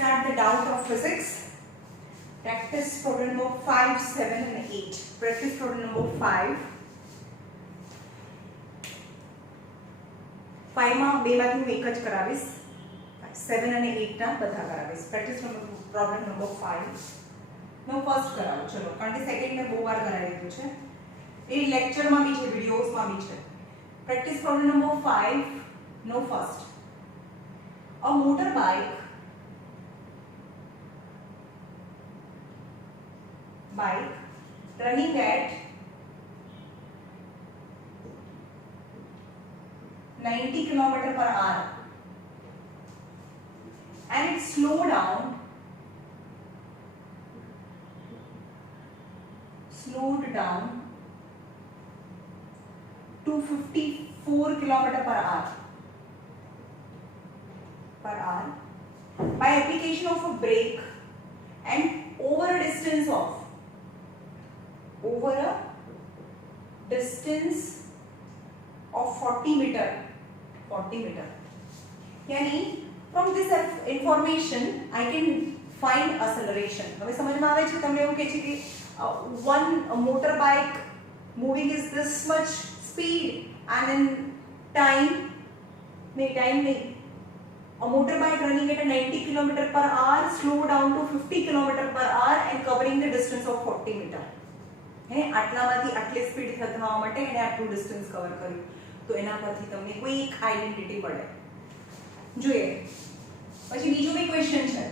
start the doubt of physics. Practice problem number 5, 7 and 8. Practice problem number 5. 5 માં બે માંથી હું એક જ કરાવીશ. 7 અને 8 ના બધા કરાવીશ. Practice problem number 5. નો ફર્સ્ટ કરાવો ચલો કારણ કે સેકન્ડ મે બહુ વાર કરાવી દીધું છે. એ લેક્ચર માં બી છે, વિડિયોઝ માં બી છે. Practice problem number 5 નો first. A motorbike running at 90 km/h and it slowed down to 54 km/h by application of a brake and over a distance of 40 meter. यानी from this information I can find acceleration. હવે સમજમાં આવે છે તમને એવું કહે છે કે one motorbike moving is this much speed and in time a motorbike running at a 90 km/h slow down to 50 km/h and covering the distance of 40 meter. હે આટલામાંથી આટલી સ્પીડ થવા માટે એને આટલું ડિસ્ટન્સ કવર કર્યું. તો એના પરથી તમને કોઈ એક આઈડેન્ટિટી મળે. જોઈએ પછી બીજો બે ક્વેશ્ચન છે.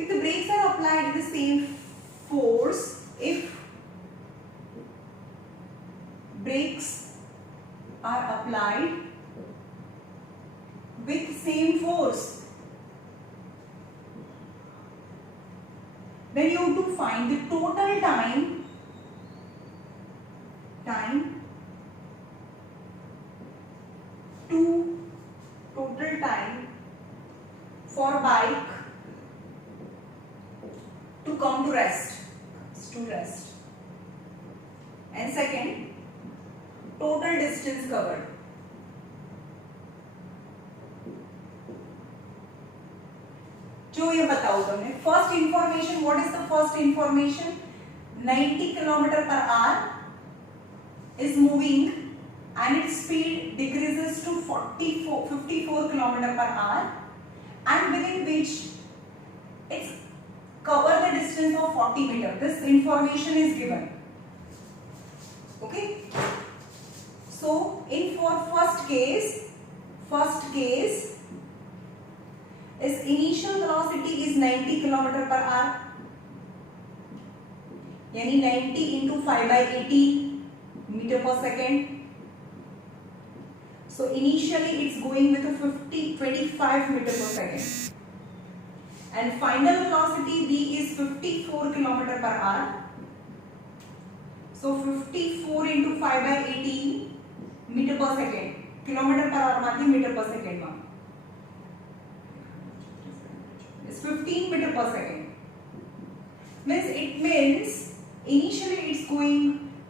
If the brakes are applied with the same force, if brakes are applied with same force, then you have to find the total time for bike to come to rest. And second, total distance covered. जो ये बताओ तुमने first information. What is the first information? 90 km/h is moving and its speed decreases to 54 km/h and within which it's cover the distance of 40 meter. This information is given. Okay, so in for first case is initial velocity is 90 km/h, yani 90 into 5/80 meter per second. So initially it's going with a 25 meter per second and final velocity v is 54 km/h. So 54 into 5/80 meter per second. Km/h માંથી meter per second માં is 15 meter per second. Means initially it's going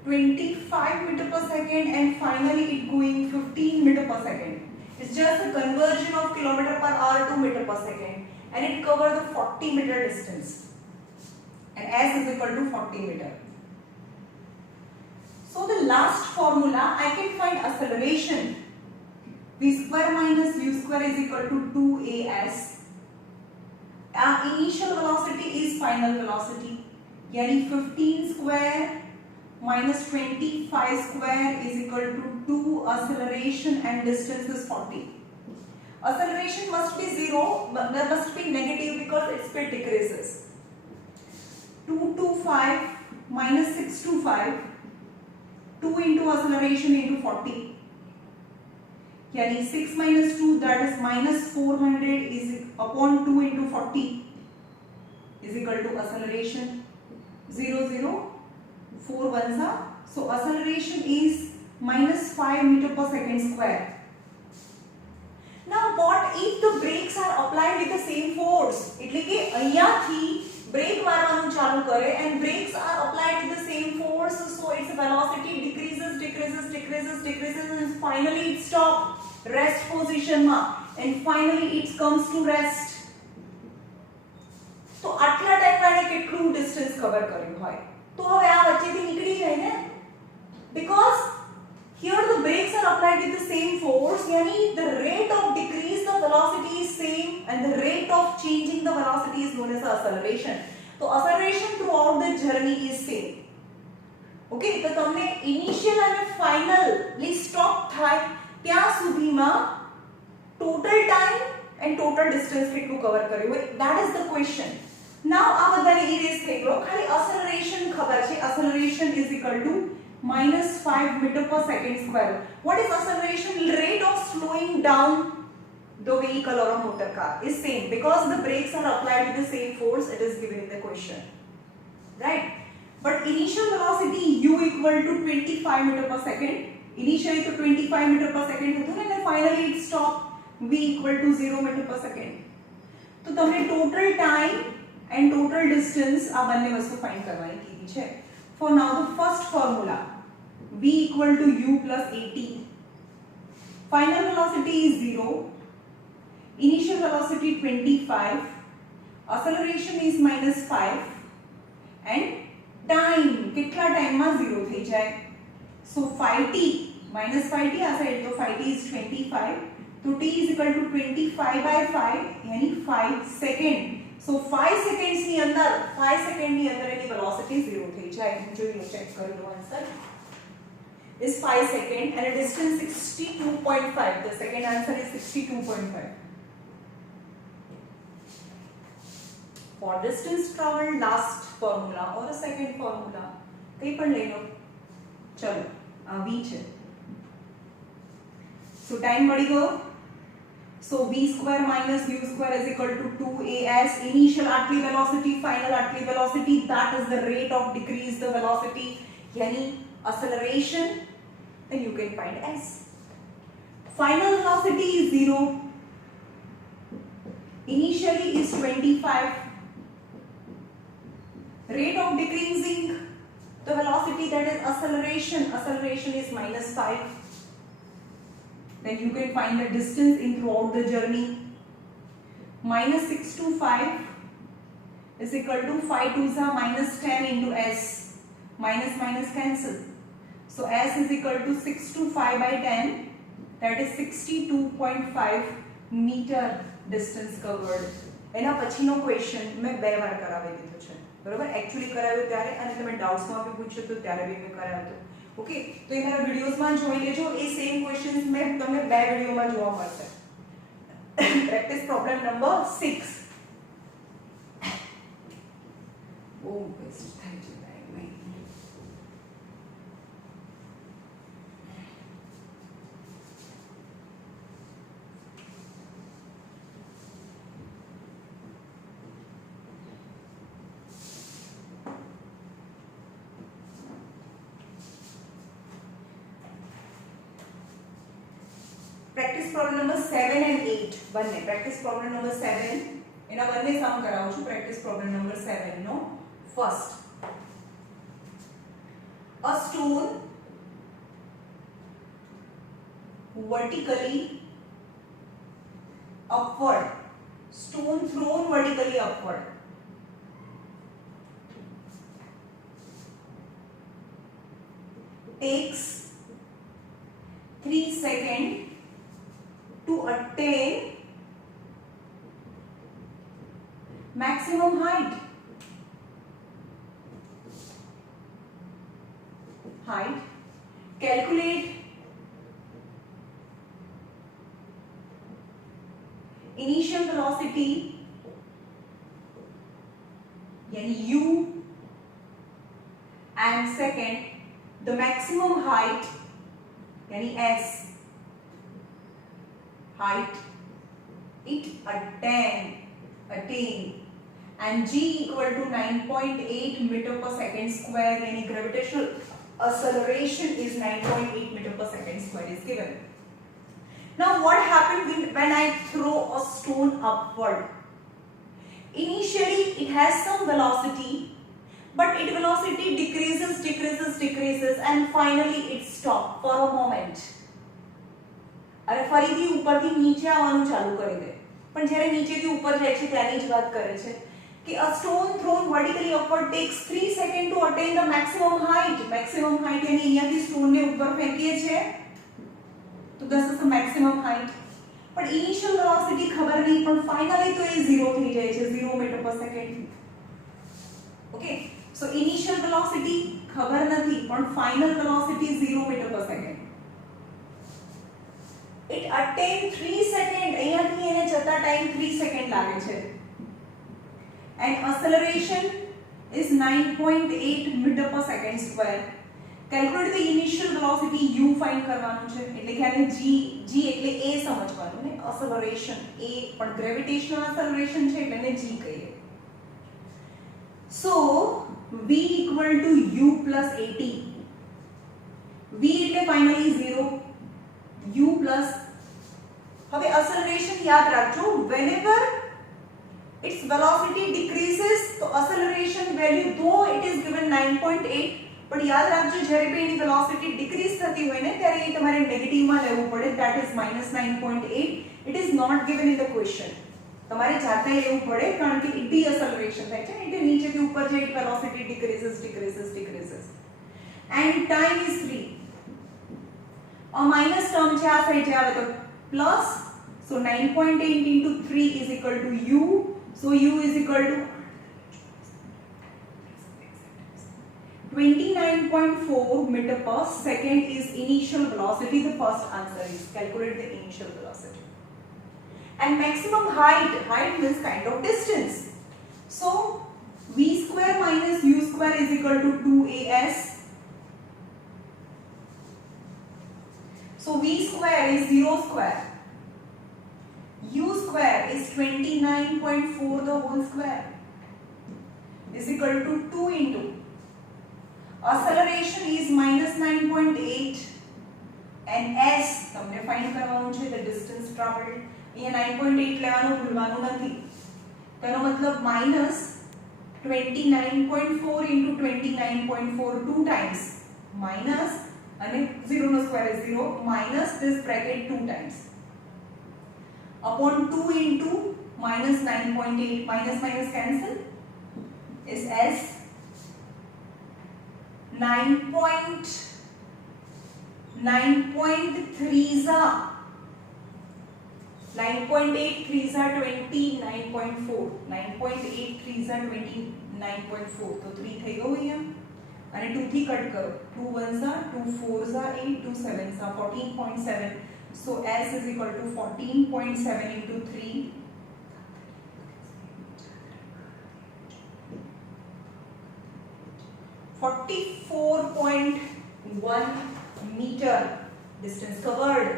25 meter per second and finally it going 15 meter per second. It's just a conversion of km/h to meter per second and it covers the 40 meter distance and s is equal to 40 meter. So the last formula I can find acceleration. V square minus u square is equal to 2as. Initial velocity is final velocity. Yani 15 square minus 25 square is equal to 2. Acceleration and distance is 40. Acceleration must be 0, but there must be negative because its speed decreases. 225 minus 625, 2 into acceleration into 40. Yani 6 minus 2, that is minus 400 is upon 2 into 40 is equal to acceleration 0 0 4 ones are. So acceleration is minus 5 meter per second square. Now what if the brakes are applied with the same force? એટલે કે અહીંયાથી brake મારવાનું ચાલુ કરે and brakes are applied with the same force, so its velocity decreases and finally it stops rest position માં. and finally it comes to rest. તો આટલા ટાઈમમાં એને કેટલું ડિસ્ટન્સ કવર કર્યું હોય તો હવે આ વચ્ચેથી નીકળી જાય ને, because here the brakes are applied with the same force, yani the rate of decrease the velocity is same and the rate of changing the velocity is known as acceleration. So acceleration throughout the journey is same. Okay, તો તમને initial અને finally stop થાય ત્યાં સુધીમાં total time and total distance કેટલું cover કર્યું હોય, that is the question. Now આ બધાને erase થઈ ગયો, ખાલી acceleration ખબર છે. acceleration is equal to -5 meter per second square. What is acceleration? Rate of slowing down the vehicle or a motor car is same because the brakes are applied with the same force. It is given in the question, right? But initial velocity u equal to 25 meter per second. Initially to 25 meter per second હતું ને, and finally it stopped v equal to 0 meter per second. તો તમને total time and total distance આ બંને વસ્તુ find કરવાની કીધી છે. For now the first formula v equal to u plus at. Final velocity is 0. Initial velocity 25. Acceleration is -5 and time કેટલા ટાઈમમાં 0 થઈ જાય. So 5t minus 5t આ સાઈડ તો 5t is 25. तो t is equal to 25 by 5 यानी 5 second. So 5 seconds ની અંદર 5 second ની અંદર એની velocity 0 થઈ જાય. જોઈએ ચેક કરી લો answer is 5 second and a distance 62.5. The second answer is 62.5. For distance traveled, last formula or a second formula કઈ પણ લઈ લો. ચલો આ v છે. So time મળી ગયો. So v square minus u square is equal to 2as. Initial artillery velocity, final artillery velocity, that is the rate of decrease the velocity, yani acceleration, then you can find s. Final velocity is 0. Initially is 25. Rate of decreasing the velocity, that is acceleration. Acceleration is -5. Then you can find the distance in throughout the journey. -6 to 5 is equal to 5 2s are -10 into s. Minus minus cancel. So s is equal to 6 to 5 by 10. That is 62.5 meter distance covered. એના પછીનો question મેં બે વાર કરાવી દીધો છે, બરોબર? Actually કરાવ્યો ત્યારે અને તમે ડાઉટ્સમાં બી પૂછ્યો તો ત્યારે બી મેં કરાવ્યો હતો. ઓકે, તો એ મારા વિડિયોઝમાં જોઈ લેજો. એ સેમ ક્વેશ્ચન્સ મેં તમને બે વિડિયોમાં જોવા મળશે. Practice problem number 6. ઓ બેસ્ટ થાય છે ભાઈ. પ્રેક્ટિસ પ્રોબ્લેમ નંબર 7 and 8 બંને. પ્રેક્ટિસ પ્રોબ્લેમ નંબર 7 એના બંને સમ કરાવું છું. પ્રેક્ટિસ પ્રોબ્લેમ નંબર 7 નો first, a stone vertically upward, stone thrown vertically upward, takes 3 seconds to attain maximum height. Calculate initial velocity yani u and second the maximum height yani s, height it attain and g equal to 9.8 meter per second square, yani gravitational acceleration is 9.8 meter per second square is given. Now what happened when I throw a stone upward? Initially it has some velocity, but its velocity decreases and finally it stops for a moment. અને ફરીથી ઉપરથી નીચે આવવાનું ચાલુ કરી દે, પણ જ્યારે નીચેથી ઉપર જાય છે ત્યાંની જ વાત કરે છે कि a stone thrown vertically upward takes 3 seconds to attain the maximum height. Maximum height यानी અહીંયાથી stone ને ઉપર ફેંકીએ છે તો this is the maximum height. પણ initial velocity ખબર નહીં, પણ finally તો એ 0 થઈ જાય છે, 0 meter per second. Okay, so initial velocity ખબર નથી, પણ final velocity 0 meter per second. It attained 3 seconds, અહીંયાથી એને જતા ટાઈમ 3 સેકન્ડ લાગે છે. And acceleration is 9.8 meter per second square. Calculate the initial velocity u find કરવાનું છે, એટલે કે આને g એટલે a સમજવાનું ને, acceleration a પણ gravitational acceleration છે એટલે એને g કહીએ. So v equal to u plus at. v એટલે finally 0, u plus, હવે acceleration યાદ રાખજો, whenever its velocity decreases तो acceleration value though it is given 9.8, but याद રાખજો જ્યારે બી એની velocity decrease થતી હોય ને ત્યારે એ તમારે નેગેટિવ માં લેવું પડે, that is -9.8. it is not given in the question, તમારે જાતે લેવું પડે કારણ કે deceleration થાય છે એટલે નીચેથી ઉપર જાય velocity decreases and time is 3. a minus term છે આ સાઈડ આવે તો plus, so 9.8 into 3 is equal to u. So u is equal to 29.4 meter per second is initial velocity. The first answer is calculate the initial velocity. And maximum height means kind of distance. So v square minus u square is equal to 2as. So v square is 0 square. U square is 29.4 the whole square is equal to 2 into acceleration is -9.8 and s તમને find કરવાનું છે the distance traveled. અહીંયા 9.8 લેવાનું ભૂલવાનું નથી, તેનો મતલબ -29.4 into 29.4 2 times minus અને 0 નો square is 0 minus this bracket 2 times upon 2 into -9.8, minus cancel, is s 9.3 za 9.8 3 za 29.4, 9.8 3 za 29.4 તો 3 થઈ ગયું અહીંયા અને 2 થી કટ કરો, 2 1 za 2 4 za 8 2 7 za 14.7. So s is equal to 14.7 into 3. 44.1 meter distance covered.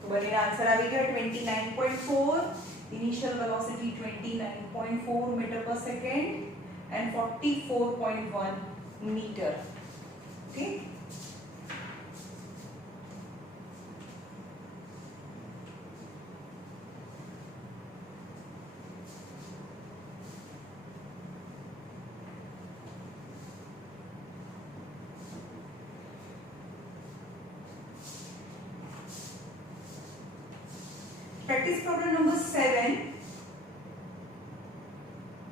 So बनेगा answer आ गया 29.4, initial velocity 29.4 meter per second and 44.1 meter. Okay. Practice problem number 7,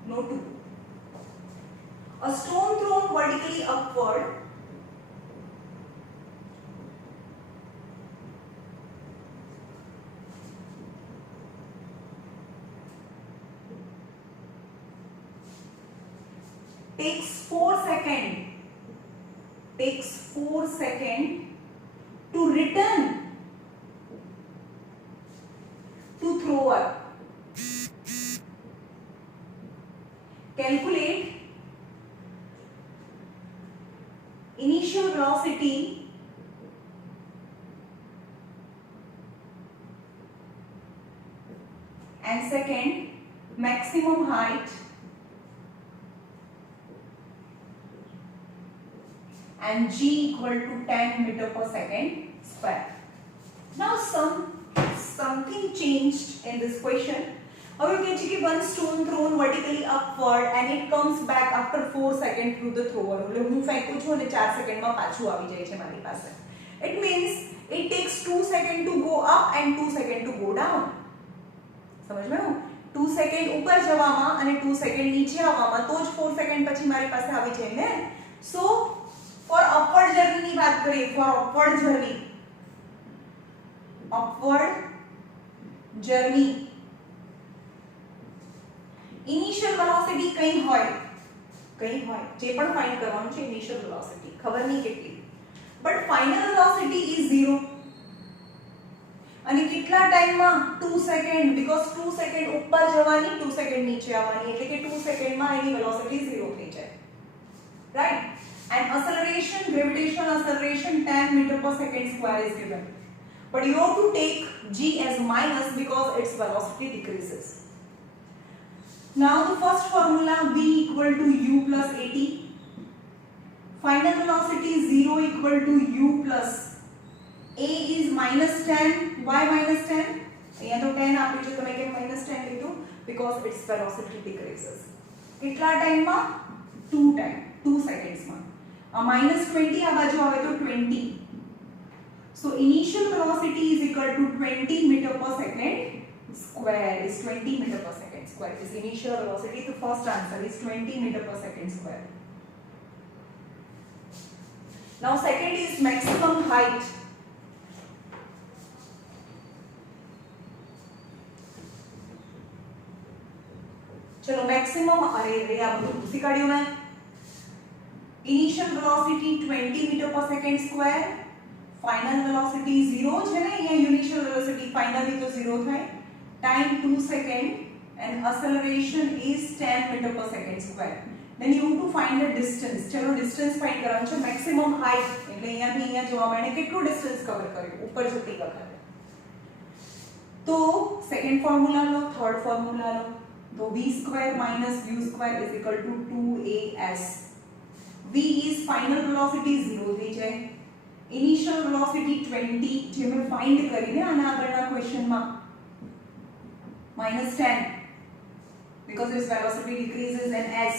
no 2. A stone thrown vertically upward takes 4 seconds to return to thrower. Calculate initial velocity and second maximum height and g equal to 10 meter per second square. Now something changed in this question. હવે કહે છે કે one stone thrown vertically upward and it comes back after 4 seconds through the thrower. એટલે હું ફેંકું છું અને 4 સેકન્ડમાં પાછું આવી જાય છે મારી પાસે. It means It takes 2 seconds to go up and 2 seconds to go down. समझ में हो? 2 सेकंड ऊपर જવામાં અને 2 સેકન્ડ નીચે આવવામાં તો જ 4 સેકન્ડ પછી મારી પાસે આવી જાય ને. સો ફોર અપવર્ડ જર્ની ની વાત કરીએ, for upward journey initial velocity કઈ હોય જે પણ ફાઇન્ડ કરવાનું છે ઇનિશિયલ વેલોસિટી ખબર નહીં કેટલી, બટ ફાઇનલ વેલોસિટી ઇઝ 0 અને કેટલા ટાઈમમાં 2 સેકન્ડ, બીકોઝ 2 સેકન્ડ ઉપર જવાની 2 સેકન્ડ નીચે આવવાની એટલે કે 2 સેકન્ડમાં એની વેલોસિટી 0 થઈ જાય, right. and acceleration, gravitational acceleration 10 meter per second square is given, but you have to take g as minus because its velocity decreases. Now the first formula v equal to u plus at, final velocity 0 equal to u plus a is minus 10. Why minus 10? અહીંયા તો 10 આપ્યું છે, તમે કેમ minus 10 લીધું? because its velocity decreases. કેટલા ટાઈમમાં? 2 સેકન્ડ્સમાં. a minus 20 આ બાજુ આવે તો 20. so initial velocity is equal to 20 meter per second square is 20 meter per second square is initial velocity. The first answer is 20 meter per second square. Now second is maximum height. चलो maximum अरे આ બધું ભૂસી કાઢ્યું મેં. Initial velocity 20 metre पर second square, final velocity 0 છે ને, અહીંયા ઇનિशियल वेलोसिटी फाइनली तो 0 થાય, time 2 second and acceleration is 10 meter per second square. then you have to find the distance. ચલો ડિસ્ટન્સ ફાઇન્ડ કરવાનું છે. મેક્સિમમ હાઈટ એટલે અહીંયાથી અહીંયા જોવા મળે કેટલું ડિસ્ટન્સ કવર કર્યું ઉપર જતી વખતે. તો સેકન્ડ ફોર્મ્યુલા લો, થર્ડ ફોર્મ્યુલા લો. तो v square minus u square is equal to 2as. v is final velocity 0 થઈ જાય, initial velocity 20 જે મેં ફાઇન્ડ કરીને આના આગળના ક્વેશ્ચનમાં minus 10 because its velocity decreases and s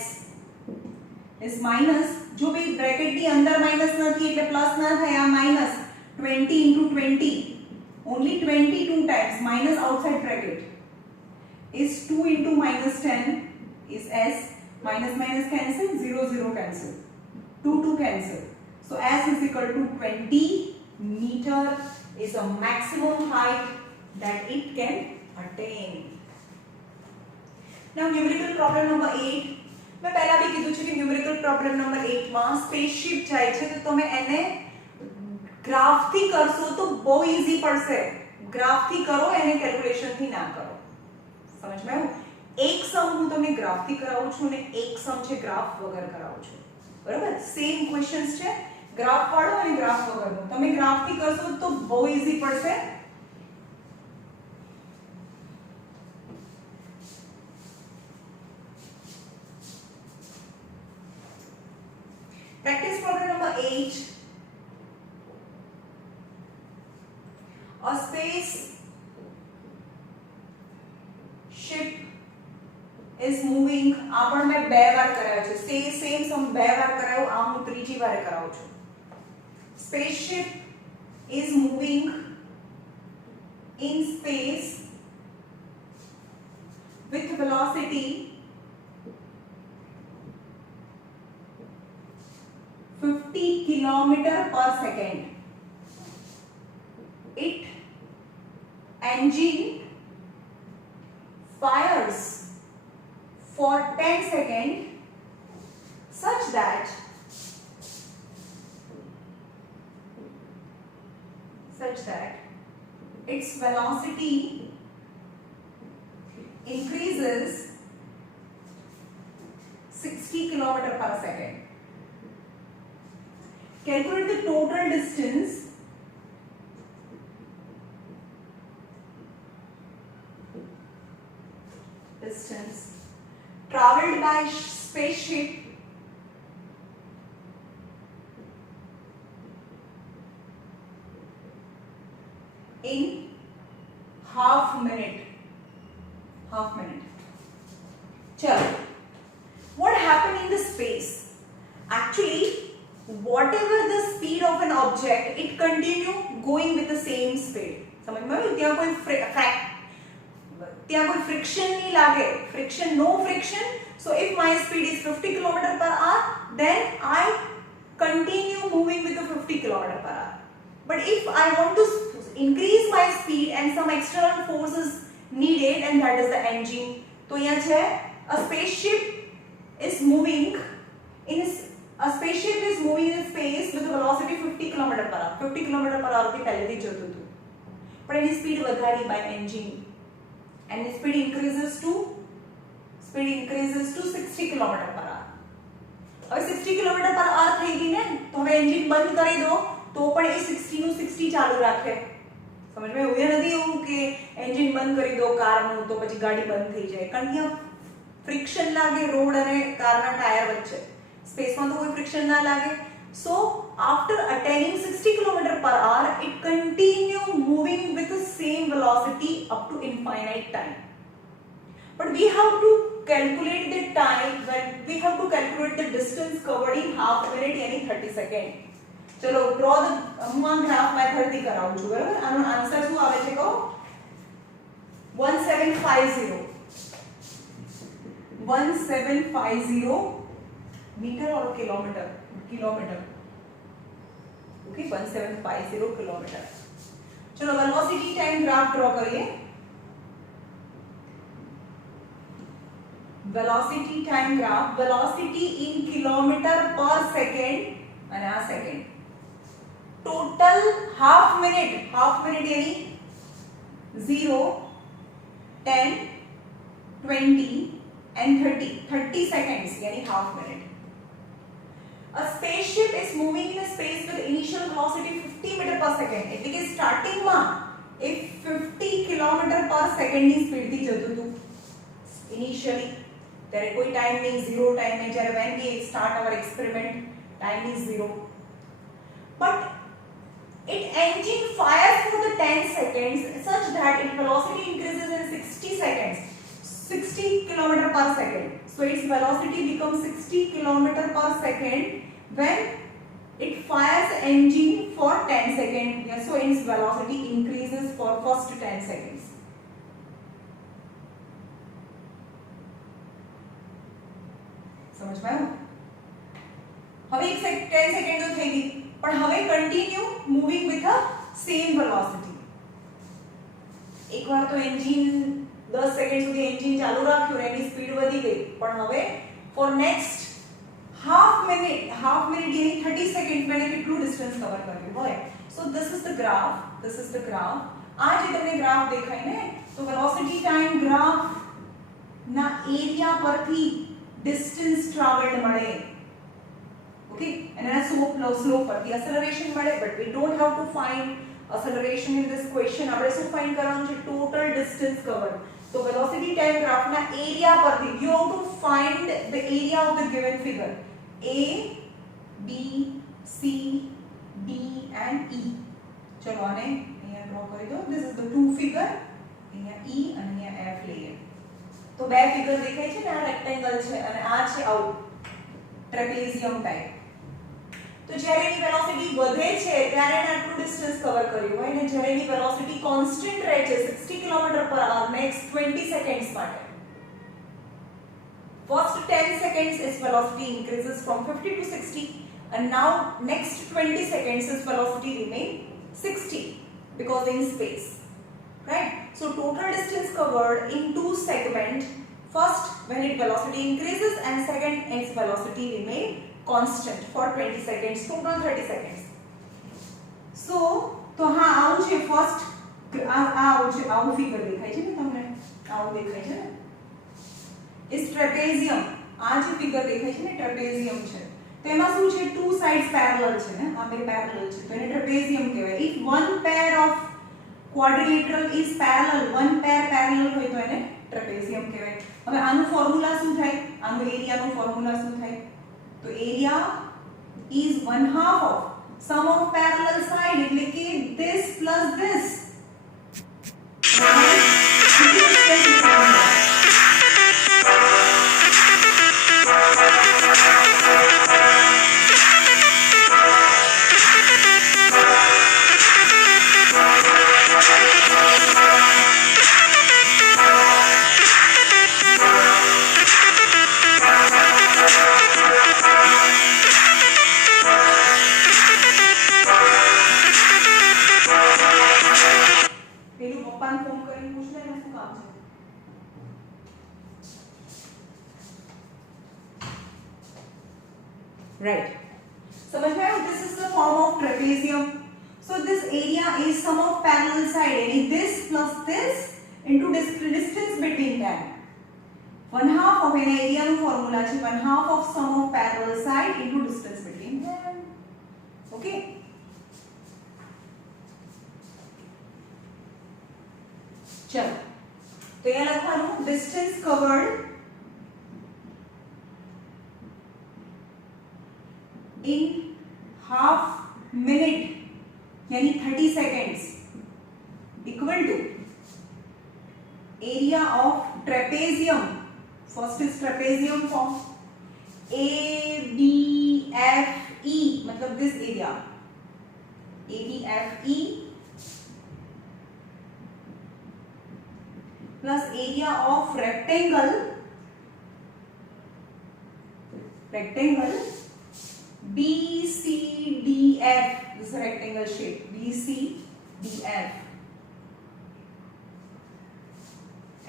is minus, જો ભઈ બ્રેકેટની અંદર માઈનસ નથી એટલે પ્લસ ના થાય, આ minus 20 into 20 only 22 times minus outside bracket is 2 into minus 10 is s, minus minus cancel, 0 cancel, 2 cancel. So s is equal to 20 meter is a maximum height that it can attain. Now numerical problem number 8. मैं पहला भी कीधुं छे कि numerical problem number 8 માં spaceship જાય છે તો તમે એને ગ્રાફ થી કરશો તો બહુ ઈઝી પડશે. ગ્રાફ થી કરો એને કેલ્ક્યુલેશન થી ના કરો. समझ में आयो? एक सम હું તમને ગ્રાફ થી કરાવું છું ને એક સમ છે ગ્રાફ વગર કરાવું છું, બરાબર? સેમ ક્વેશ્ચન્સ છે, ગ્રાફ વાળો અને ગ્રાફ વગરનો. તમે ગ્રાફ થી કરશો તો બહુ ઈઝી પડશે. practice problem number 8. a space ship is moving. આ પણ મેં બે વાર કરાયો છે, સેમ સમ બે વાર કરાયો, આ હું ત્રીજી વાર કરાવું છું. spaceship is moving in space with velocity 50 kilometer per second. It engine fires for 10 seconds such that its velocity increases 60 km per second. Calculate the total distance traveled by spaceship in half minute. Chalo, what happened in the space? Actually, whatever the speed of an object, it continue going with the same speed. समझ में आया? ત્યાં કોઈ friction नहीं लागे, friction, no friction. So if my speed is 50 km per hour, then I continue moving with the 50 km per hour. But if I want to increase my speed and some external force is needed, and that is the engine. तो यहाँ છે a spaceship is moving in a spaceship is moving in space with a velocity 50 km per hour. 50 km per hour થી પહેલેથી જતું હતું. પણ એની speed વધારી by engine. And the speed increases to 60 km per hour. હવે 60 km per hour થઈ ગઈ ને, તો હવે એન્જિન બંધ કરી દો તો પણ એ 60 નું 60 ચાલુ રાખે. સમજ માં એવું નથી એવું કે એન્જિન બંધ કરી દો કારનું તો પછી ગાડી બંધ થઈ જાય, કારણ કે ફ્રિક્શન લાગે રોડ અને કારના ટાયર વચ્ચે. સ્પેસમાં તો કોઈ ફ્રિક્શન ના લાગે. So after attaining 60 km per hour, it continue moving with the same velocity up to infinite time. But we have to calculate the time, when we have to calculate the distance covered in half minute यानी 30 second. चलो draw the હું આ graph method થી કરાવું છું, બરાબર? આનો answer શું આવે છે કહો? 1750 मीटर और किलोमीटर. Okay, 1750 kilometre. चलो वेलोसिटी टाइम ग्राफ ड्रॉ करिए. वेलोसिटी टाइम ग्राफ, वेलोसिटी इन किलोमीटर पर सेकंड અને આ સેકન્ડ. टोटल हाफ मिनट यानी 0, 10, 20 and 30 seconds यानी half minute. A spaceship is moving in a space with initial velocity 50 meter per second. એટલે કે starting માં એ 50 km per second ની speed થી જતું હતું ઇનિશિયલી. ત્યારે કોઈ ટાઈમ નહીં, ઝીરો ટાઈમ નહીં. જ્યારે when we start our experiment, time is 0. But its engine fires for the 10 seconds such that its velocity increases in 60 seconds. 60 km per second. So its velocity becomes 60 km per second when it fires the engine for 10 seconds. Yeah, so its velocity increases for first 10 seconds. समझ में आया? હવે 10 second તો થઈ ગઈ, પણ હવે continue moving with a same velocity. એકવાર તો એન્જિન 10 સેકન્ડ સુધી એન્જિન ચાલુ રાખ્યું ને એની સ્પીડ વધી ગઈ, પણ હવે ફોર નેક્સ્ટ હાફ મિનિટ यानी 30 સેકન્ડ મેં કેટલું ડિસ્ટન્સ કવર કર્યું હોય. So this is the graph. આ જે તમને ગ્રાફ દેખાય ને, તો વેલોસિટી ટાઈમ ગ્રાફ ના એરિયા પરથી ડિસ્ટન્સ ટ્રાવેલ્ડ મળે. Okay, and then slope पर the acceleration મળે, but we don't have to find acceleration in this question. આપણે શું find કરવાનું છે? total distance covered. So velocity time graph ના area પરથી you have to find the area of the given figure. A, B, C, D and E. ચલો આને અહીંયા draw કરી દો. This is the two figure. અહીંયા E અને અહીંયા F લઈએ. તો બે ફિગર દેખાય છે ને, આ રેક્ટેંગલ છે અને આ છે આવું ટ્રેપેઝિયમ ટાઈપ. તો જ્યારે એની વેલોસિટી વધે છે ત્યારે એને આટલું ડિસ્ટન્સ કવર કર્યું હોય, અને જ્યારે એની વેલોસિટી કોન્સ્ટન્ટ રહે છે 60 km per hour next 20 seconds માટે, first 10 seconds its velocity increases from 50 to 60, and now next 20 seconds its velocity remain 60 because in space, right? So total distance covered in two segments, first when its velocity increases and second its velocity remain constant for 20 seconds, total 30 seconds. So તો હા આવું છે first, આવું છે, આવું figure દેખાય છે ને તમને, આવું દેખાય છે ને. ઇસ ટ્રેપેઝિયમ, આ જે ફિગર દેખાય છે ને ટ્રેપેઝિયમ છે. તો એમાં શું છે? ટુ સાઇડ્સ પેરેલલ છે ને, આ બે પેરેલલ છે તો એને ટ્રેપેઝિયમ કહેવાય. If one pair of quadrilateral is parallel, one pair parallel હોય તો એને ટ્રેપેઝિયમ કહેવાય. હવે આનું ફોર્મ્યુલા શું થાય? આનું એરિયાનું ફોર્મ્યુલા શું થાય? तो area is 1/2 of sum of parallel side, એટલે કે this plus this. फोन કરીને પૂછ લેને શું કામ છે. Right. समझ में आया? This is the form of trapezium. So this area is sum of parallel side. यानी this plus this into distance between them. 1/2 of an area નું formula છે 1/2 of sum of parallel side into distance between them. Okay. चलो तो यहाँ લખવાનું distance covered in half minute यानी 30 seconds equal to area of trapezium. First is trapezium form ABFE मतलब this area ABFE plus area of rectangle BCDF. This is a rectangle shape BCDF.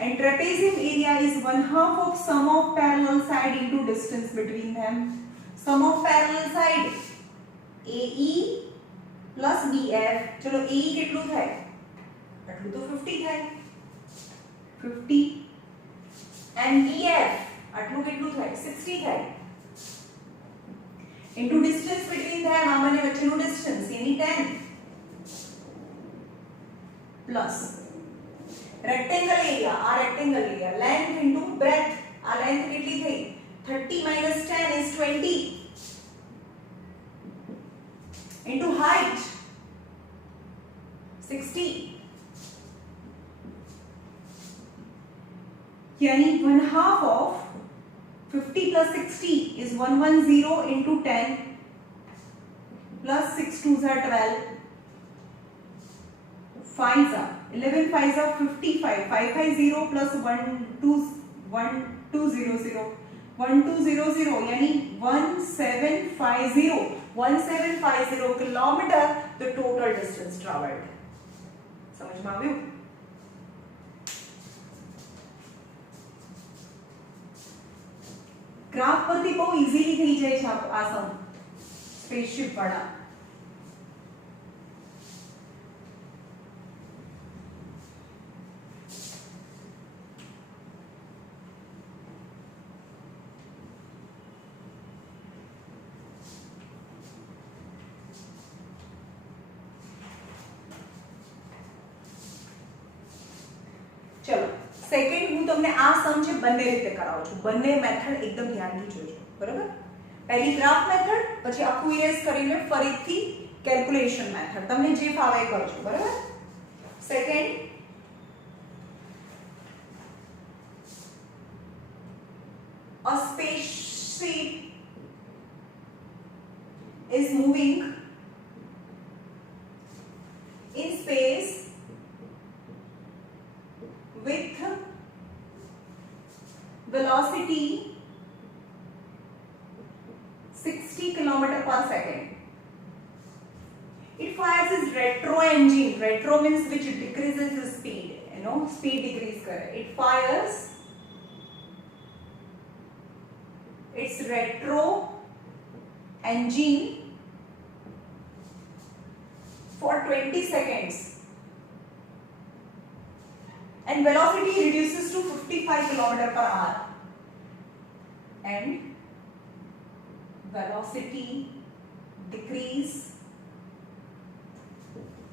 And trapezium area is 1/2 of sum of parallel side into distance between them. Sum of parallel side AE plus BF. चलो AE કેટલું થાય? આટલું તો 50 થાય. 50 and BF આટલું કેટલું થાય? 60 થાય. Into distance between them આ બંને વચ્ચેનું distance यानी 10 plus rectangle area આ rectangle area length into breadth આ length કેટલી થઈ? 30 minus 10 is 20 into height 60 यानी 1/2 of 50 plus 60 is 110 into 10 plus 6 2s are 12 5s are 11 5s are 55 550 plus 1200 यानी 1750 kilometre the total distance traveled. समझ में આવ્યું? ग्राफ परથી બહુ ઈઝીલી થઈ જાય છે આ સમ સ્પેસશિપ વાળા. चलो सेकंड હું તમને આ સમ છે બંને રીતે કરાવું છું. બંને મેથડ એકદમ ધ્યાનથી જોજો. બરાબર? પહેલી ગ્રાફ મેથડ પછી આખું ઇરેઝ કરીને ફરીથી કેલ્ક્યુલેશન મેથડ તમને જે ફાવે એ કરજો. બરાબર? Second a spaceship is moving in space with velocity 60 km per second. It fires its retro engine. Retro means which decreases the speed. You know, speed decrease करे. It fires its retro engine for 20 seconds. And velocity reduces to 55 km per hour. And velocity decrease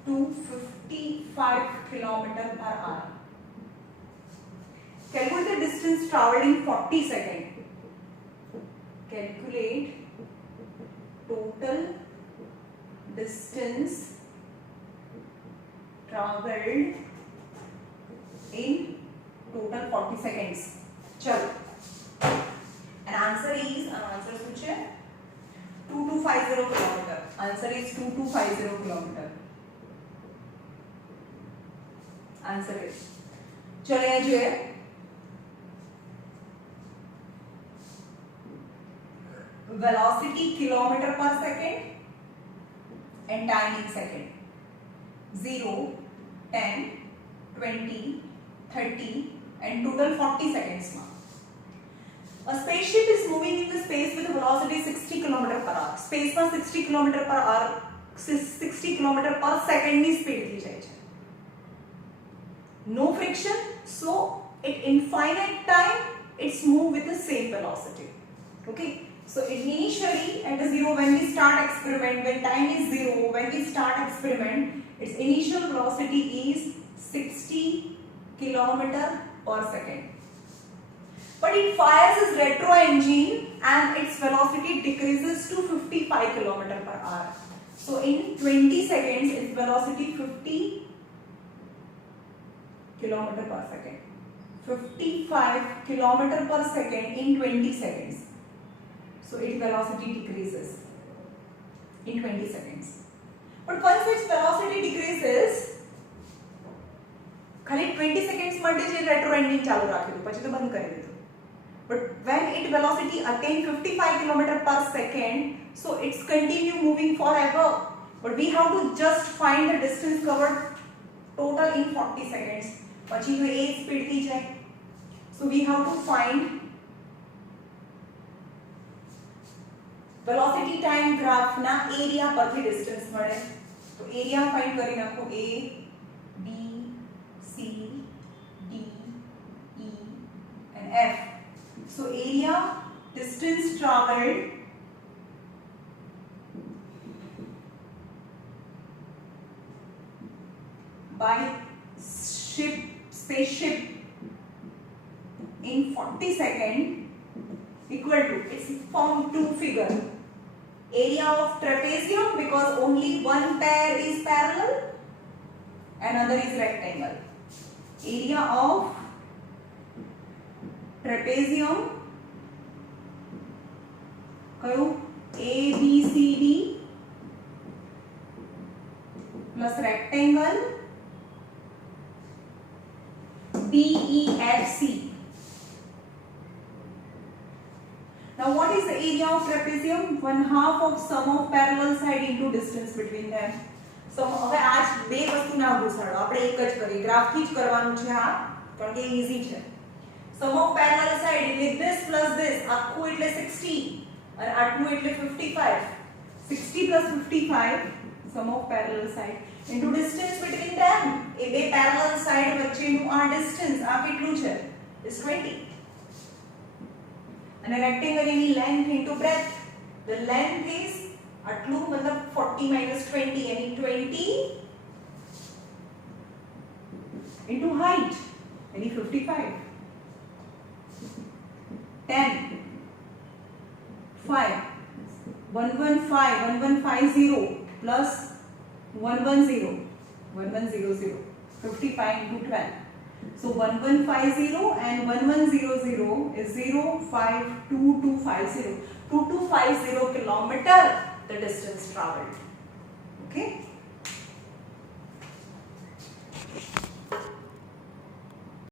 to 55 km per hour. Calculate the distance traveled in 40 seconds. Calculate total distance traveled in total 40 seconds. चलो and answer is which है 2250 km. Answer is 2250 km. Answer is चलो ये जो है velocity kilometer per second and time in second 0 10 20, 30 and total 40 seconds માં. A spaceship is moving in the space with a velocity 60 km per hour. Space માં 60 km per hour 60 km per second ની speed થી જાય છે. No friction, so at infinite time it's moved with the same velocity. Okay, so initially at 0 when we start experiment, when time is 0, when we start experiment, its initial velocity is 60 km per second. But it fires its retro engine and its velocity decreases to 55 km per hour. So in 20 seconds its velocity 50 km per second. 55 km per second in 20 seconds. So its velocity decreases in 20 seconds. But once its velocity decreases, खाली 20 seconds માટે જે retro engine ચાલુ રાખી દો પછી તો બંધ કરી દીધું. But when its velocity attain 55 km per second, so it's continue moving forever. But we have to just find the distance covered total in 40 seconds. પછી તો એ સ્પીડ થી જાય. So we have to find velocity time graph ના area પરથી distance મળે. તો area find કરી નાખો a b c d e and f. So area distance traveled by spaceship in 40 seconds equal to, it's form two figure. Area of trapezium, because only one pair is parallel, another is rectangle. Area of trapezium कयो ABCD plus rectangle DEFC. Now what is the area of trapezium? 1/2 of sum of parallel side into distance between them. So હવે આ બે વસ્તુ ના ઘુસાડો, આપણે એક જ કરી ગ્રાફ થી જ કરવાનું છે આ, કારણ કે ઈઝી છે. Sum of parallel side with this plus this આખું એટલે 60 અને આટલું એટલે 55. 60 plus 55 sum of parallel side into distance between them. એ બે parallel side વચ્ચેનું આ distance આ કેટલું છે? is 20. And a rectangle any length into breadth. The length is atlu matlab 40 minus 20 any 20 into height any 55. 10 5 1150 plus 110 1100 55 into 12. So 1150 and 1100 is 05250. 2250 kilometer the distance traveled. Okay.